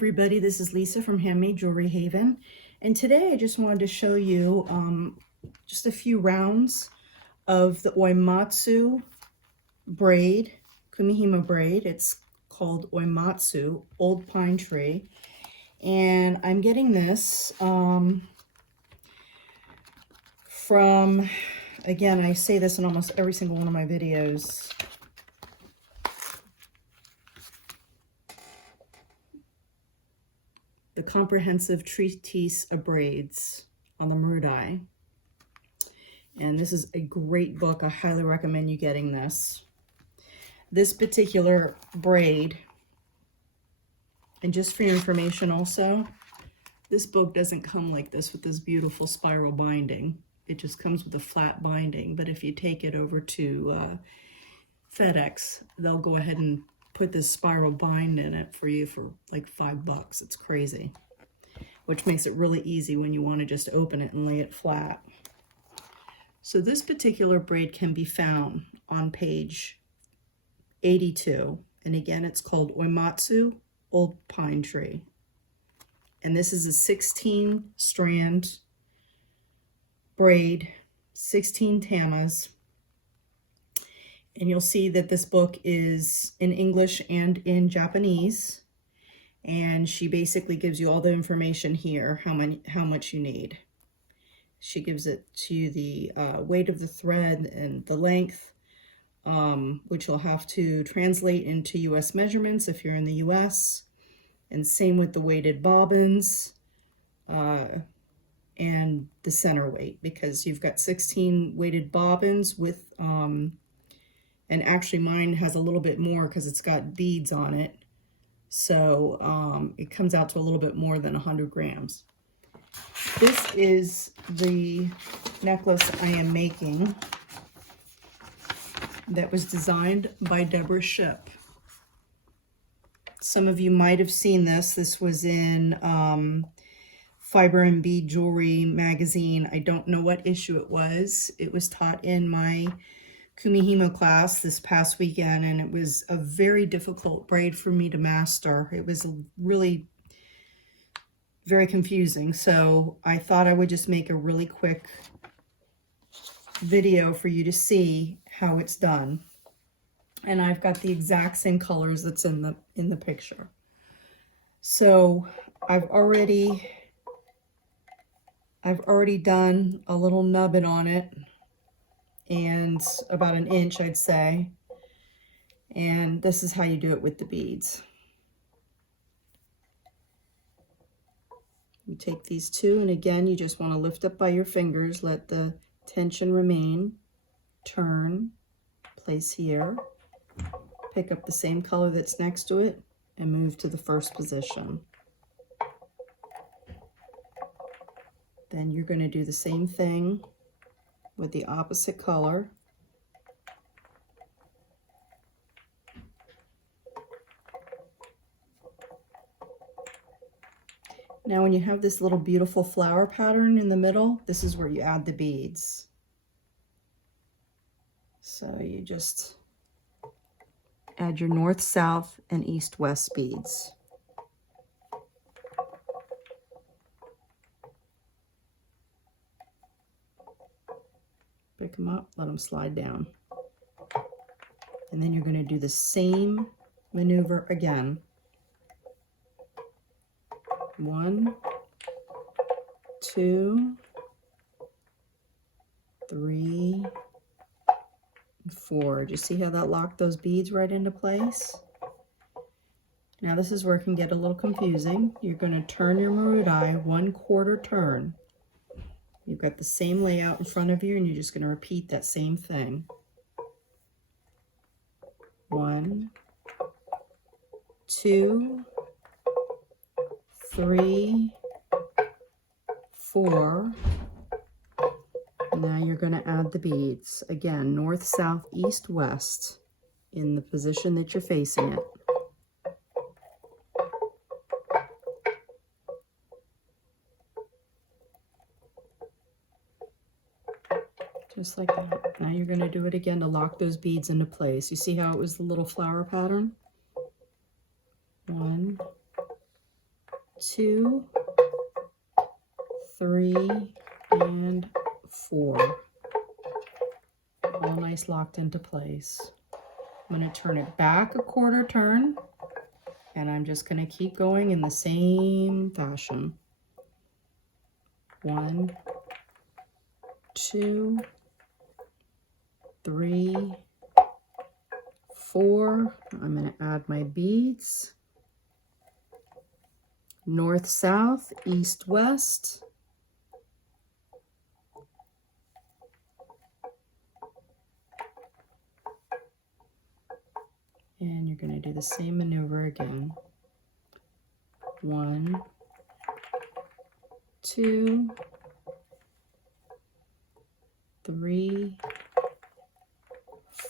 everybody, this is Lisa from Handmade Jewelry Haven, and today I just wanted to show you just a few rounds of the Oimatsu braid, Kumihimo braid. It's called Oimatsu, Old Pine Tree, and I'm getting this from, again, I say this in almost every single one of my videos, the comprehensive Treatise of Braids on the Marudai. And this is a great book. I highly recommend you getting this. This particular braid, and just for your information also, this book doesn't come like this with this beautiful spiral binding. It just comes with a flat binding. But if you take it over to FedEx, they'll go ahead and put this spiral bind in it for you for like $5. It's crazy, which makes it really easy when you want to just open it and lay it flat. So this particular braid can be found on page 82, and again it's called Oimatsu Old Pine Tree, and this is a 16 strand braid, 16 tamas. And you'll see that this book is in English and in Japanese. And she basically gives you all the information here, how much you need. She gives it to you the weight of the thread and the length, which you'll have to translate into US measurements if you're in the US. And same with the weighted bobbins and the center weight, because you've got 16 weighted bobbins with and actually mine has a little bit more because it's got beads on it. So it comes out to a little bit more than 100 grams. This is the necklace I am making that was designed by Deborah Shipp. Some of you might have seen this. This was in Fiber and Bead Jewelry magazine. I don't know what issue it was. It was taught in my Kumihimo class this past weekend, and it was a very difficult braid for me to master. It was really very confusing, so I thought I would just make a really quick video for you to see how it's done. And I've got the exact same colors that's in the picture. So I've already done a little nubbin on it, and about an inch, I'd say. And this is how you do it with the beads. You take these two, and again, you just want to lift up by your fingers, let the tension remain, turn, place here, pick up the same color that's next to it, and move to the first position. Then you're going to do the same thing with the opposite color. Now when you have this little beautiful flower pattern in the middle, this is where you add the beads. So you just add your north, south, and east, west beads. Pick them up, let them slide down. And then you're going to do the same maneuver again. 1, 2, 3, 4. Do you see how that locked those beads right into place? Now this is where it can get a little confusing. You're going to turn your Marudai 1/4 turn. You've got the same layout in front of you, and you're just going to repeat that same thing. 1, 2, 3, 4. Now you're going to add the beads. Again, north, south, east, west in the position that you're facing it. Just like that. Now you're going to do it again to lock those beads into place. You see how it was the little flower pattern? 1, 2, 3, and 4. All nice locked into place. I'm going to turn it back a quarter turn, and I'm just going to keep going in the same fashion. 1, 2, 3, 4. I'm going to add my beads. North, south, east, west. And you're going to do the same maneuver again. 1, 2, 3,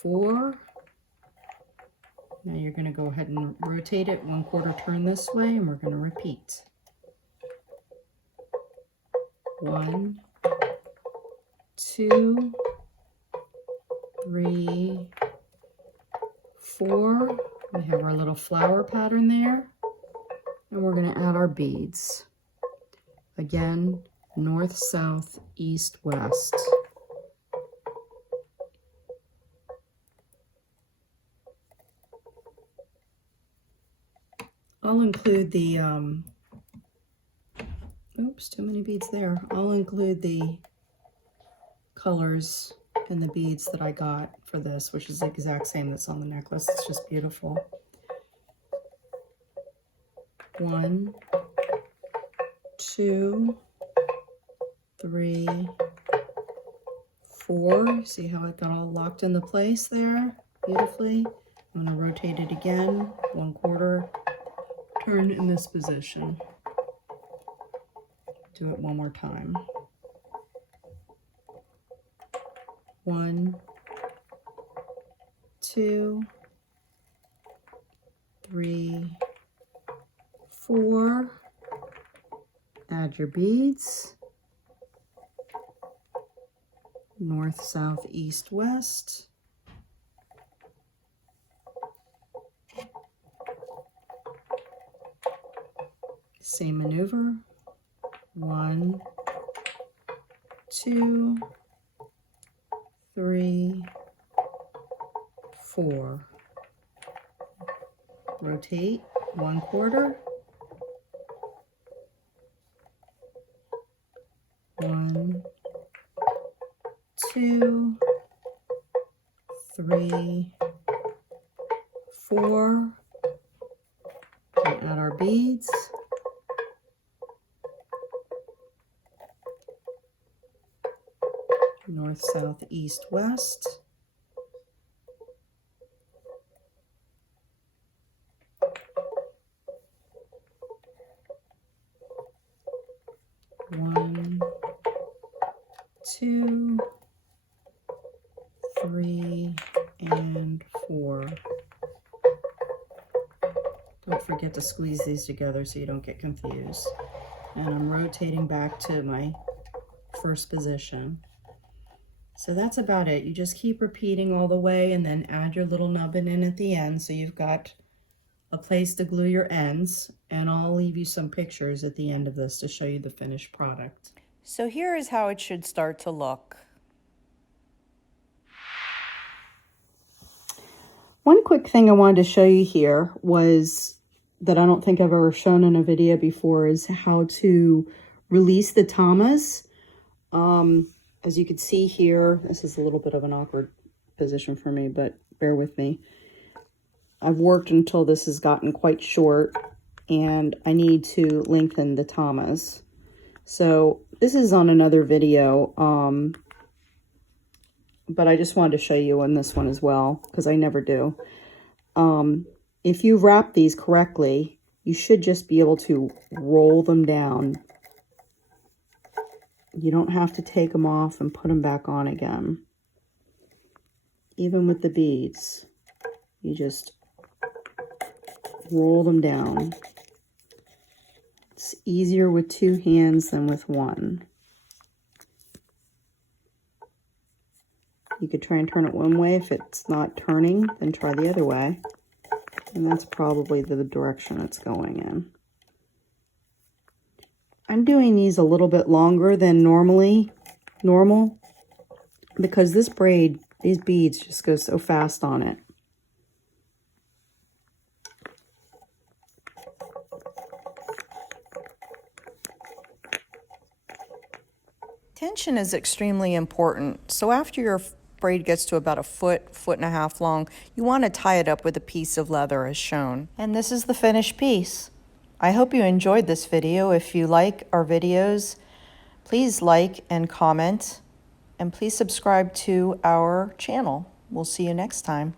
4. Now you're going to go ahead and rotate it 1/4 turn this way, and we're going to repeat. 1, 2, 3, 4. We have our little flower pattern there, and we're going to add our beads. Again, north, south, east, west. I'll include the, oops, too many beads there. I'll include the colors and the beads that I got for this, which is the exact same that's on the necklace. It's just beautiful. 1, 2, 3, 4. See how it got all locked into place there beautifully? I'm going to rotate it again, 1/4 turn in this position. Do it one more time. 1, 2, 3, 4. Add your beads. North, south, east, west. Same maneuver. 1, 2, 3, 4. Rotate 1/4. 1, 2, 3, 4. And add our beads. North, south, east, west. One, 2, 3, and 4. Don't forget to squeeze these together so you don't get confused. And I'm rotating back to my first position. So that's about it. You just keep repeating all the way and then add your little nubbin in at the end so you've got a place to glue your ends. And I'll leave you some pictures at the end of this to show you the finished product. So here is how it should start to look. One quick thing I wanted to show you here was that I don't think I've ever shown in a video before is how to release the tamas. As you can see here, this is a little bit of an awkward position for me, but bear with me. I've worked until this has gotten quite short and I need to lengthen the tamas. So this is on another video, but I just wanted to show you on this one as well, because I never do. If you wrap these correctly, you should just be able to roll them down. You don't have to take them off and put them back on again. Even with the beads, you just roll them down. It's easier with 2 hands than with 1. You could try and turn it one way. If it's not turning, then try the other way. And that's probably the direction it's going in. I'm doing these a little bit longer than normal, because this braid, these beads just go so fast on it. Tension is extremely important. So after your braid gets to about a foot and a half long, you want to tie it up with a piece of leather as shown. And this is the finished piece. I hope you enjoyed this video. If you like our videos, please like and comment, and please subscribe to our channel. We'll see you next time.